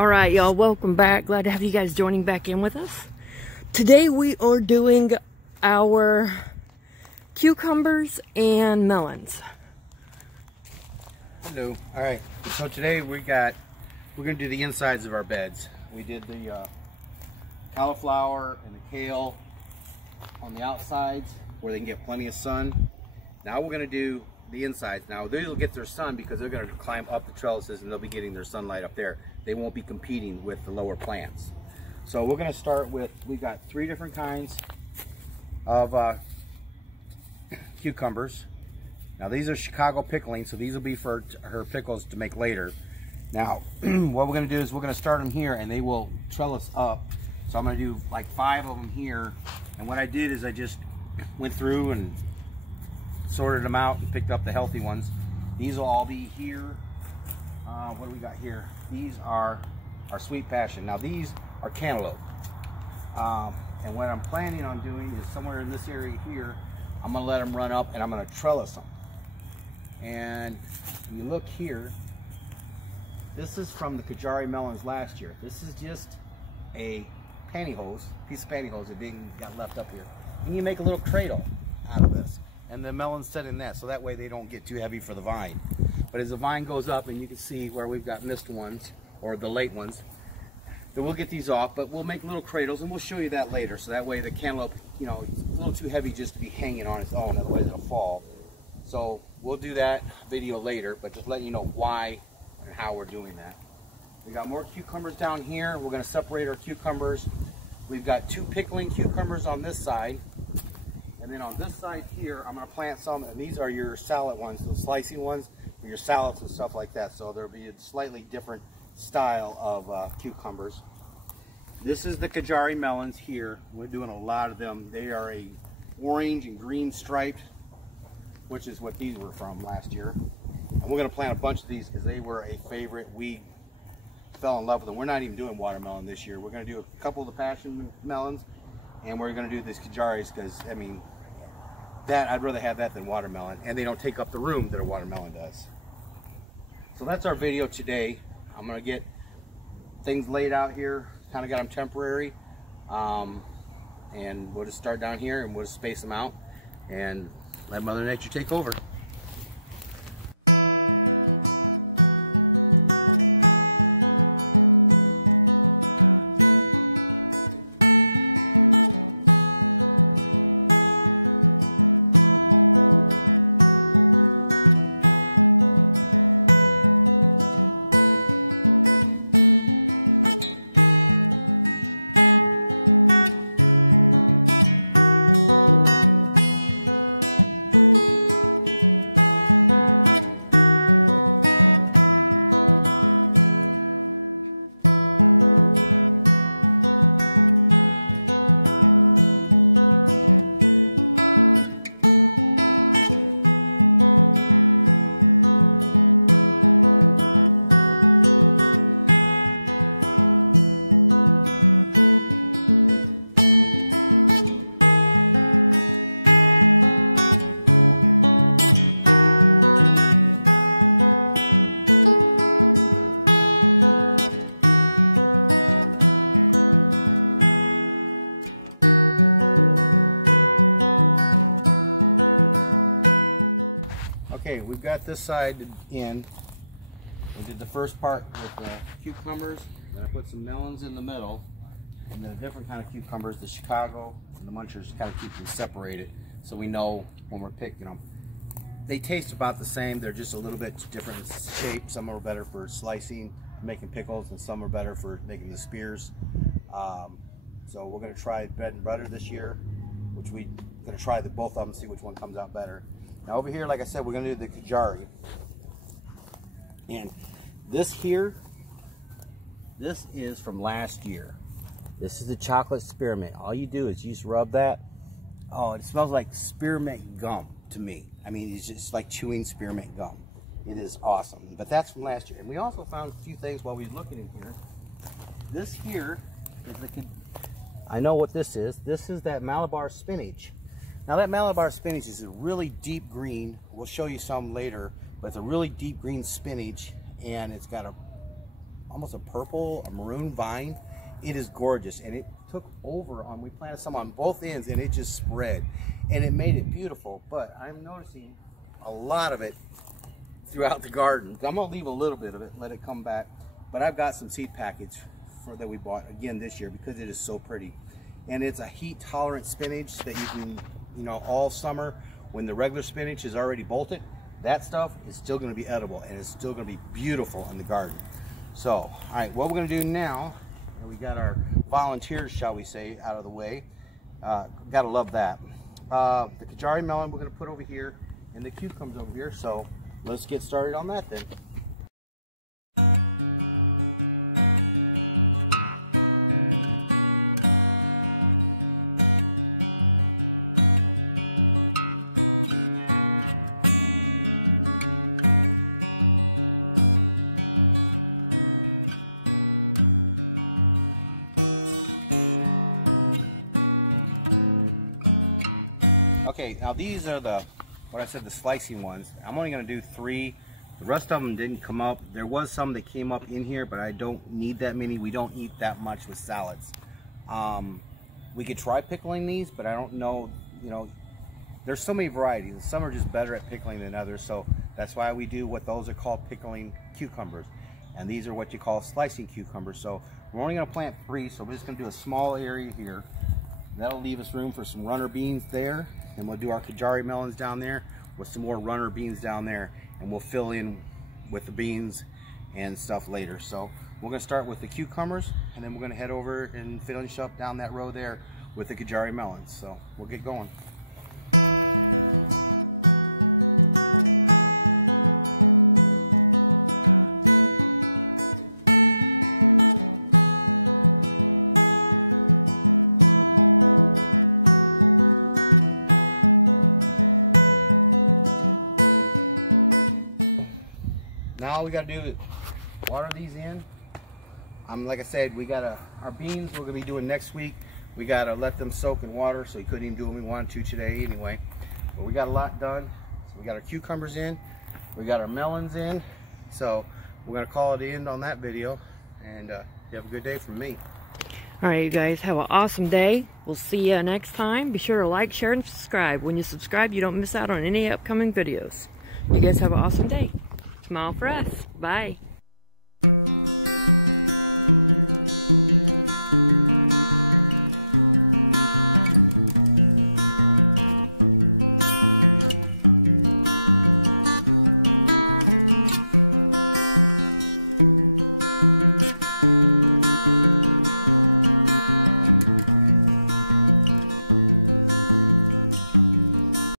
All right, y'all, welcome back. Glad to have you guys joining back in with us. Today we are doing our cucumbers and melons. Hello. All right, so today we're gonna do the insides of our beds. We did the cauliflower and the kale on the outsides where they can get plenty of sun. Now we're gonna do the insides. Now they'll get their sun because they're gonna climb up the trellises and they'll be getting their sunlight up there. They won't be competing with the lower plants. So we're gonna start with, we've got 3 different kinds of cucumbers. Now these are Chicago pickling, so these will be for her pickles to make later. Now what we're gonna do is we're gonna start them here and they will trellis up. So I'm gonna do like 5 of them here. And what I did is I just went through and sorted them out and picked up the healthy ones. These will all be here. What do we got here? These are our sweet passion. Now these are cantaloupe. And what I'm planning on doing is somewhere in this area here, I'm gonna let them run up and I'm gonna trellis them. And when you look here, this is from the Kajari melons last year. This is just a pantyhose, piece of pantyhose that got left up here. And you make a little cradle out of this. And the melons sit in that, so that way they don't get too heavy for the vine. But as the vine goes up, and you can see where we've got missed ones, or the late ones, then we'll get these off, but we'll make little cradles, and we'll show you that later. So that way the cantaloupe, you know, it's a little too heavy just to be hanging on its own, otherwise it'll fall. So we'll do that video later, but just letting you know why and how we're doing that. We got more cucumbers down here. We're gonna separate our cucumbers. We've got 2 pickling cucumbers on this side. And then on this side here, I'm gonna plant some, and these are your salad ones, the slicing ones, for your salads and stuff like that. So there'll be a slightly different style of cucumbers. This is the Kajari melons here. We're doing a lot of them. They are a orange and green striped, which is what these were from last year. And we're gonna plant a bunch of these because they were a favorite. We fell in love with them. We're not even doing watermelon this year. We're gonna do a couple of the passion melons, and we're gonna do these Kajaris because, I mean, that I'd rather have that than watermelon, and they don't take up the room that a watermelon does. So that's our video today. I'm gonna get things laid out here, kind of got them temporary, and we'll just start down here and we'll just space them out and let Mother Nature take over. Okay, we've got this side in. We did the first part with the cucumbers, then I put some melons in the middle, and then a different kind of cucumbers, the Chicago and the munchers, kind of keep them separated so we know when we're picking them. They taste about the same, they're just a little bit different in shape. Some are better for slicing, making pickles, and some are better for making the spears. So we're going to try bread and butter this year, which we're going to try both of them and see which one comes out better. Now over here, like I said, we're going to do the Kajari. And this here, this is from last year. This is the chocolate spearmint. All you do is you just rub that. Oh, it smells like spearmint gum to me. I mean, it's just like chewing spearmint gum. It is awesome. But that's from last year. And we also found a few things while we were looking in here. This here is the, I know what this is. This is that Malabar spinach. Now that Malabar spinach is a really deep green. We'll show you some later, but it's a really deep green spinach, and it's got a almost a purple, a maroon vine. It is gorgeous, and it took over on, we planted some on both ends, and it just spread, and it made it beautiful. But I'm noticing a lot of it throughout the garden. I'm gonna leave a little bit of it, let it come back. But I've got some seed package that we bought again this year because it is so pretty. And it's a heat tolerant spinach that you can, you know, all summer when the regular spinach is already bolted, that stuff is still gonna be edible, and it's still gonna be beautiful in the garden. So, all right, what we're gonna do now, we got our volunteers, shall we say, out of the way. Gotta love that. The Kajari melon we're gonna put over here, and the cucumbers over here. So let's get started on that then. Okay, now these are the, what I said, the slicing ones. I'm only going to do 3. The rest of them didn't come up. There was some that came up in here, but I don't need that many. We don't eat that much with salads. We could try pickling these, but I don't know, you know, there's so many varieties. Some are just better at pickling than others, so that's why we do what those are called pickling cucumbers. And these are what you call slicing cucumbers. So we're only going to plant 3, so we're just going to do a small area here. That'll leave us room for some runner beans there. And we'll do our Kajari melons down there with some more runner beans down there, and we'll fill in with the beans and stuff later. So we're going to start with the cucumbers, and then we're going to head over and finish up down that row there with the Kajari melons. So we'll get going. Now all we got to do is water these in. Like I said, we got our beans we're going to be doing next week. We got to let them soak in water, so we couldn't even do what we wanted to today anyway. But we got a lot done. So we got our cucumbers in. We got our melons in. So we're going to call it in on that video. And you have a good day from me. All right, you guys, have an awesome day. We'll see you next time. Be sure to like, share, and subscribe. When you subscribe, you don't miss out on any upcoming videos. You guys have an awesome day. Smile for us. Bye.